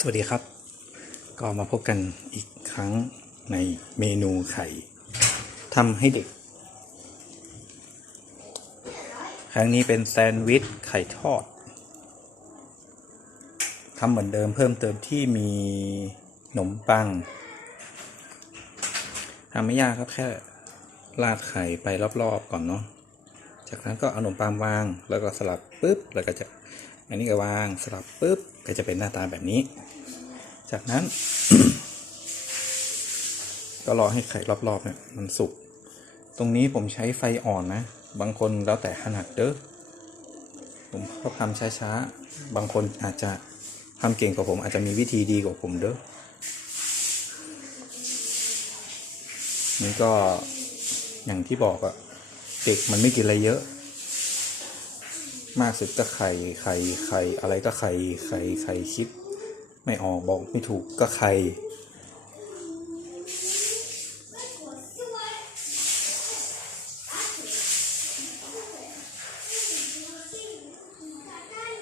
สวัสดีครับ ก็มาพบกันอีกครั้งในเมนูไข่ทำให้เด็ก ครั้งนี้เป็นแซนด์วิชไข่ทอดทำเหมือนเดิมเพิ่มเติมที่มีขนมปังทำไม่ยากครับแค่ราดไข่ไปรอบๆก่อนเนาะจากนั้นก็เอาขนมปังวางแล้วก็สลับปุ๊บแล้วก็จะ อันนี้ก็วางสลับปุ๊บก็จะเป็นหน้าตาแบบนี้ จากนั้น ก็รอให้ไข่รอบๆเนี่ยมันสุก ตรงนี้ผมใช้ไฟอ่อนนะ บางคนแล้วแต่ถนัดเด้อผมก็ทำช้าๆ บางคนอาจจะทำเก่งกว่าผม อาจจะมีวิธีดีกว่าผมเด้อนี่ก็อย่างที่บอกอะเด็กมันไม่กินอะไรเยอะ มากสุดก็ไข่ไข่ไข่อะไรก็ไข่ไข่ไข่คิด ไม่ออกบอกไม่ถูกก็ไข่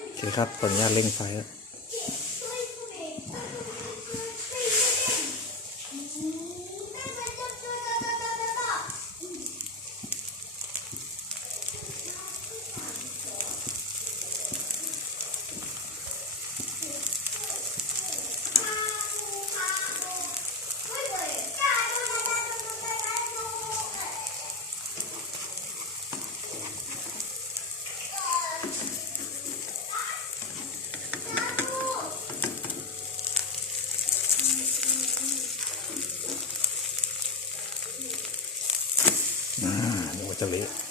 โอเคครับขออนุญาตเร่งไฟแล้ว เดี๋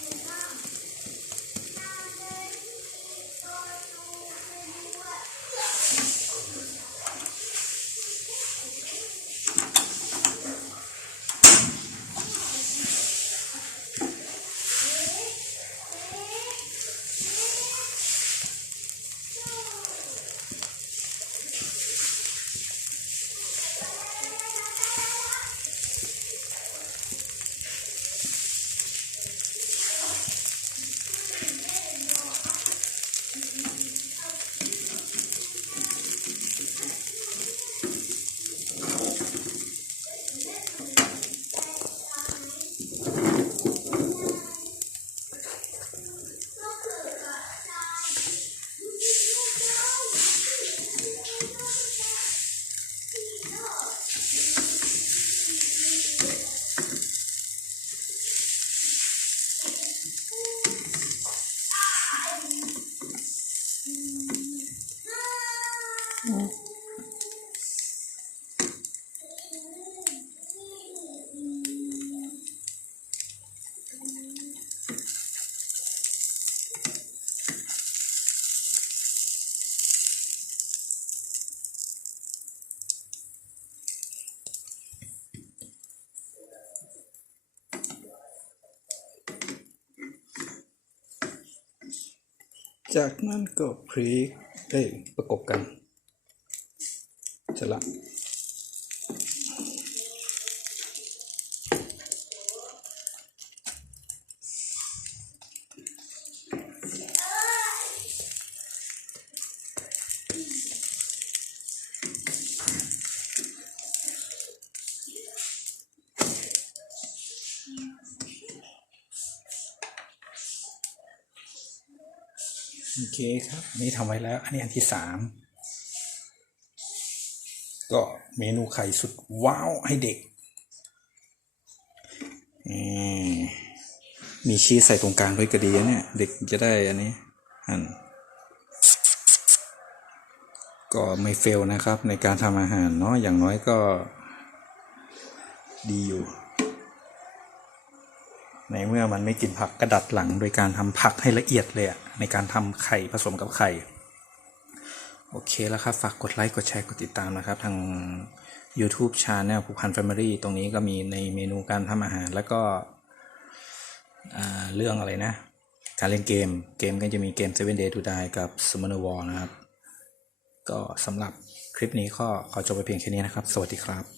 จากนั้นก็พลิกเอ้ยประกบกัน เสร็จละโอเคครับอันนี่ทำไว้แล้ว อันนี้อันที่สาม ก็เมนูไข่สุดว้าวให้เด็กมมีชีสใส่ตรงกลางด้วยก็ดีนะเนี่ย เด็กจะได้อันนี้อันก็ไม่เฟลนะครับ ในการทำอาหารเนาะอย่างน้อยก็ดีอยู่ ในเมื่อมันไม่กินผักกระดัดหลังโดยการทำผักให้ละเอียดเลยในการทำไข่ผสมกับไข่ โอเคแล้วครับ ฝากกดไลค์ กดแชร์ กดติดตามนะครับ ทาง YouTube Channel ผูกพันแฟมิลี่ตรงนี้ก็มีในเมนูการทำอาหาร แล้วก็เรื่องอะไรนะ การเล่นเกม เกมก็จะมีเกม 7 Day to Die กับ Summoner War นะครับ ก็สำหรับคลิปนี้ก็ขอจบไปเพียงแค่นี้นะครับ สวัสดีครับ